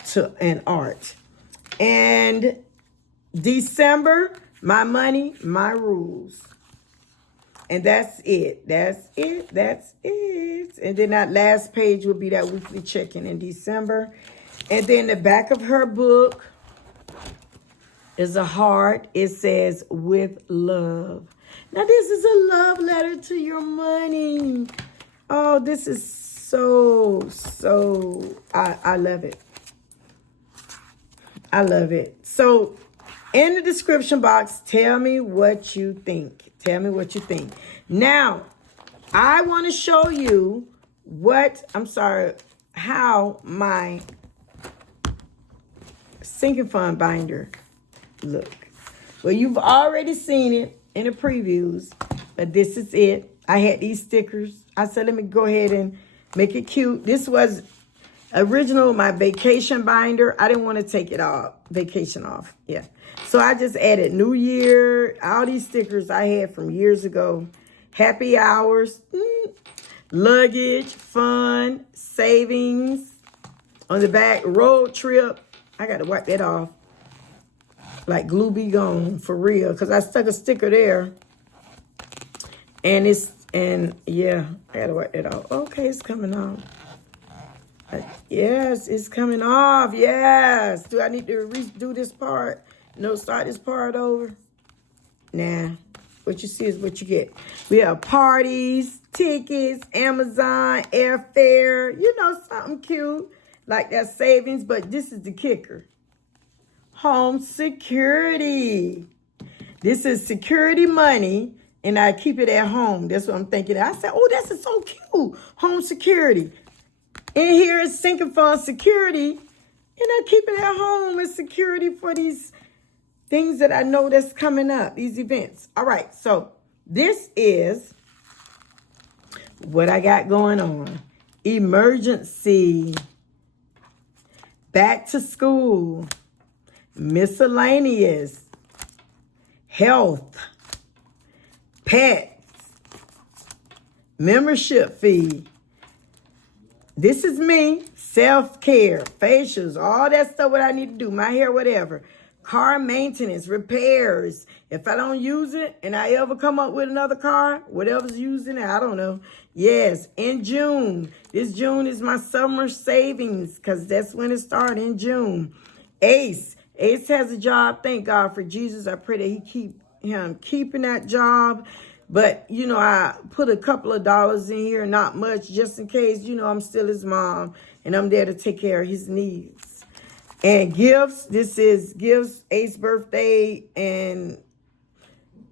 to an art. And December, my money, my rules. And that's it. That's it. That's it. And then that last page will be that weekly check-in in December. And then the back of her book is a heart. It says, with love. Now, this is a love letter to your money. Oh, this is so, I love it. I love it. So, in the description box, tell me what you think. Tell me what you think. Now, I want to show you how my sinking fund binder look. Well, you've already seen it in the previews, but this is it. I had these stickers. I said, let me go ahead and make it cute. This was original, my vacation binder. I didn't want to take it off, vacation off. Yeah. So I just added New Year, all these stickers I had from years ago. Happy hours, luggage, fun, savings. On the back, road trip. I got to wipe that off. Like glue be gone, for real. Because I stuck a sticker there. And it's And yeah, I gotta work it out. Okay, it's coming off. Yes, it's coming off. Yes. Do I need to redo this part? No, start this part over? Nah. What you see is what you get. We have parties, tickets, Amazon, airfare, you know, something cute like that savings, but this is the kicker. Home security. This is security money, and I keep it at home. That's what I'm thinking. I said, oh, this is so cute. Home security. In here is sinking fund security, and I keep it at home as security for these things that I know that's coming up, these events. All right, so this is what I got going on. Emergency, back to school, miscellaneous, health, pets, membership fee. This is me, self-care, facials, all that stuff what I need to do, my hair, whatever. Car maintenance, repairs. If I don't use it and I ever come up with another car, whatever's using it, I don't know. Yes, in June. This June is my summer savings because that's when it started, in June. Ace. Ace has a job. Thank God for Jesus. I pray that he keep him keeping that job. But, you know, I put a couple of dollars in here, not much, just in case, you know, I'm still his mom and I'm there to take care of his needs. And gifts, this is gifts, Ace's birthday and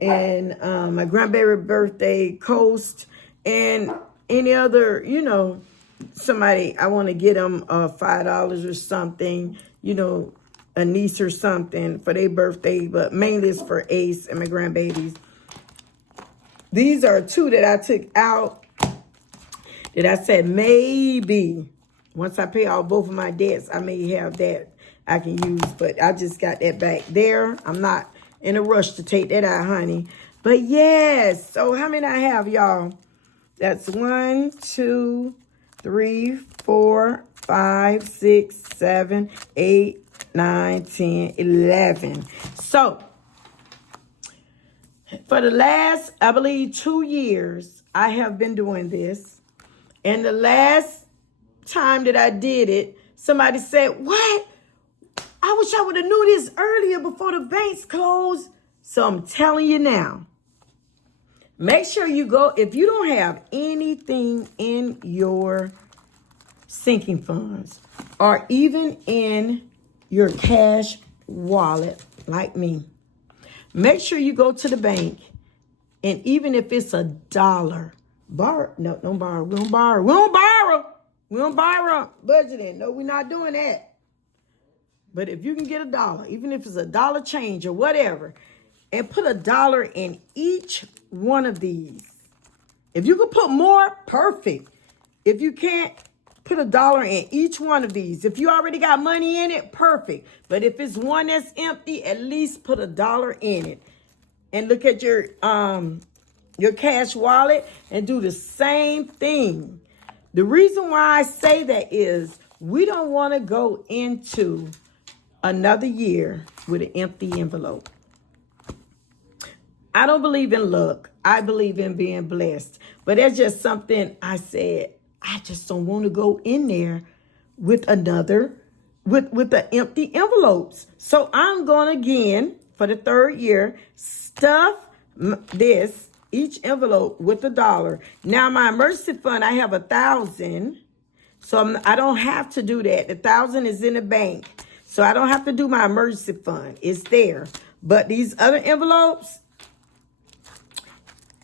my grandbaby birthday, Coast, and any other, you know, somebody, I want to get them $5 or something, you know, a niece or something for their birthday, but mainly it's for Ace and my grandbabies. These are two that I took out that I said maybe once I pay off both of my debts, I may have that I can use. But I just got that back there. I'm not in a rush to take that out, honey. But yes, so how many I have, y'all? That's 1, 2, 3, 4, 5, 6, 7, 8, 9, 10, 11. So for the last, I believe, 2 years, I have been doing this. And the last time that I did it, somebody said, what? I wish I would have knew this earlier before the banks closed. So I'm telling you now, make sure you go, if you don't have anything in your sinking funds or even in your cash wallet like me, make sure you go to the bank, and even if it's $1, borrow. No, don't borrow. We don't borrow. We don't borrow. We don't borrow. Budgeting. No, we're not doing that. But if you can get $1, even if it's $1 change or whatever, and put $1 in each one of these. If you can put more, perfect. If you can't, put $1 in each one of these. If you already got money in it, perfect. But if it's one that's empty, at least put $1 in it. And look at your cash wallet and do the same thing. The reason why I say that is we don't want to go into another year with an empty envelope. I don't believe in luck. I believe in being blessed. But that's just something I said. I just don't want to go in there with with the empty envelopes. So I'm going again for the 3rd year, stuff each envelope with $1. Now my emergency fund, I have 1,000. So I don't have to do that. The 1,000 is in the bank. So I don't have to do my emergency fund. It's there. But these other envelopes,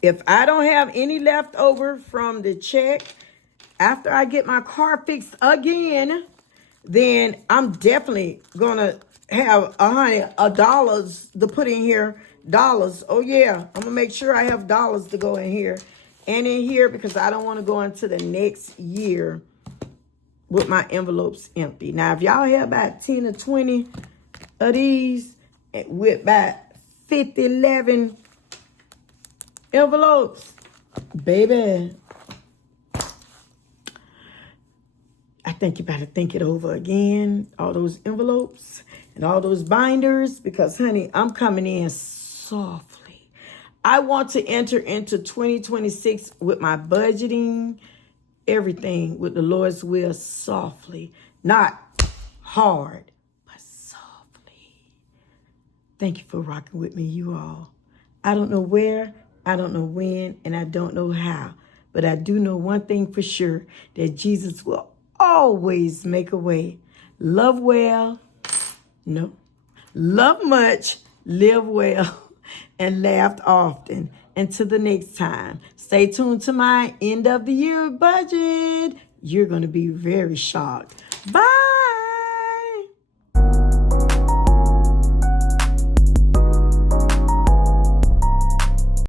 if I don't have any left over from the check, after I get my car fixed again, then I'm definitely going to have $100 to put in here. Dollars. Oh, yeah. I'm going to make sure I have dollars to go in here and in here because I don't want to go into the next year with my envelopes empty. Now, if y'all have about 10 or 20 of these with about 50, 11 envelopes, baby, I think you better think it over again. All those envelopes and all those binders, because, honey, I'm coming in softly. I want to enter into 2026 with my budgeting, everything with the Lord's will softly, not hard, but softly. Thank you for rocking with me, you all. I don't know where, I don't know when, and I don't know how, but I do know one thing for sure, that Jesus will always make a way. Love well, no. Love much, live well, and laugh often. Until the next time, stay tuned to my end of the year budget. You're going to be very shocked. Bye.